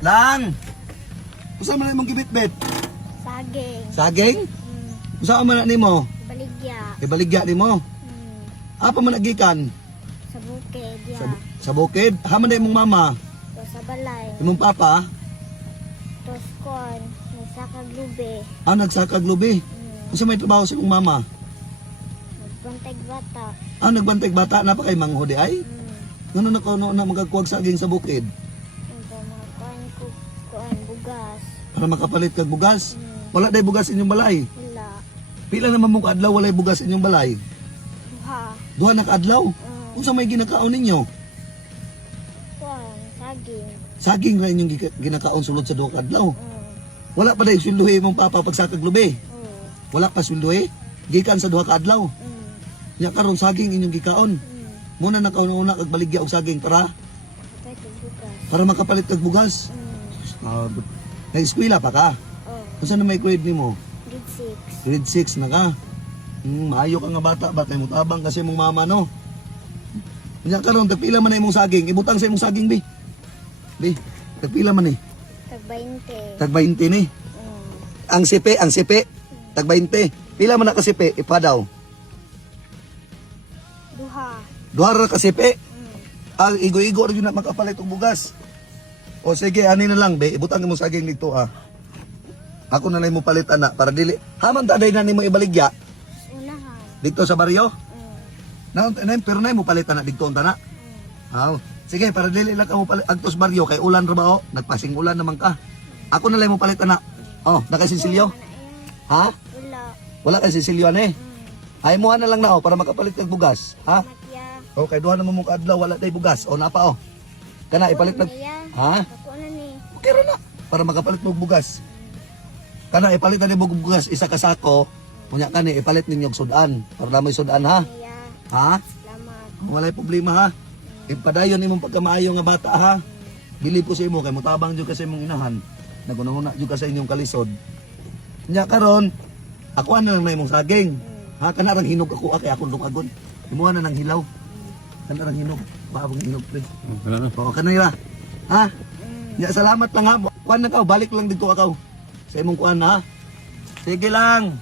Lang. Usa man imong gibitbit? Saging. Saging? Usa man nimo? Baligya. Ibaligya nimo. Apa man nagikan? Sa bukid, Sa, sa bukid. Haman na imong mama? To sa balay. Imong papa? To skon. Nagsakag lube. Nagsakag lubi. Usa may trabaho sa imong mama? Nagbantay bata. Nagbantay bata na pa kay manghudi ay? Ngano na ko na magagkuwag saging sa bukid? Ito mga kuan bugas. Para makapalit kag bugas. Wala day bugas inyong balay. Wala. Pila naman mong kaadlaw walay bugas inyong balay? Duha. Duha na kaadlaw. Unsa may ginakaon ninyo? Kuan. Saging. Saging ra inyong ginakaon sulod sa duha ka adlaw. Wala pa day sweldohi imong papa pagsakag lubi. Wala pa sweldohi. Gikan sa duha ka adlaw. Nya karon saging inyong gikaon. Muna na kauna kag baligya og saging para makapalit kag bugas. Sa eskwela pa ka. Unsa na may grade nimo? Grade 6. Grade 6 na ka. Maayo ka nga bata, batay mo tabang kasi mong mama no. Nya karon tagpila man na imong saging, ibutang sa imong saging bi. Bi, tagpila man ni? Tag 20. Tag 20 ni. Ang sipi, tag 20. Pila man na ka sipi, ipadaw. Duha. Duha ra ka sipi. Igo-igo ra gyud na makapalit og bugas. O sige, ani na lang be, ibutang imong saging dito ha. Ako na lang mo palit ana para dili. Haman ta day na nimo ibaligya Unahan. dito sa baryo. Pero na mo palit ana dito unta na. Sige, para dili lang ka mo palit agtos baryo kay ulan ra ba o? Nagpasing ulan naman ka. Ako na lang mo palit ana. Nakasinsilyo? Ha? Wala. Wala kay sinsilyo ani. Ay mo na lang na para makapalit kag bugas, ha? Matya. Okay, duha na mo mong adlaw wala day bugas. Napa Kana ipalit nag ha? Ako na ni. Okay ra na para makapalit mo og bugas. Kana ipalit na mo og bugas isa ka sako. Unya kani ipalit ninyo og sudan para na may sudan ha. Maya. Ha? Salamat. Walay problema ha. Ipadayon imong pagkamaayo nga bata ha. Dili po sa imo kay mutabang jud kasi imong inahan. Nagunahuna jud ka sa inyong kalisod. Nya karon ako na lang na imong saging. Ha, kana rang hinog ako kay akong lungagon. Imuha na nang hilaw. Kana rang hinog. Baabang hinog pre. Oo, kanira. Ha? Ya, salamat lang ha. Kuan na ka, balik lang dito ako. Sa imong kuan ha. Sige lang.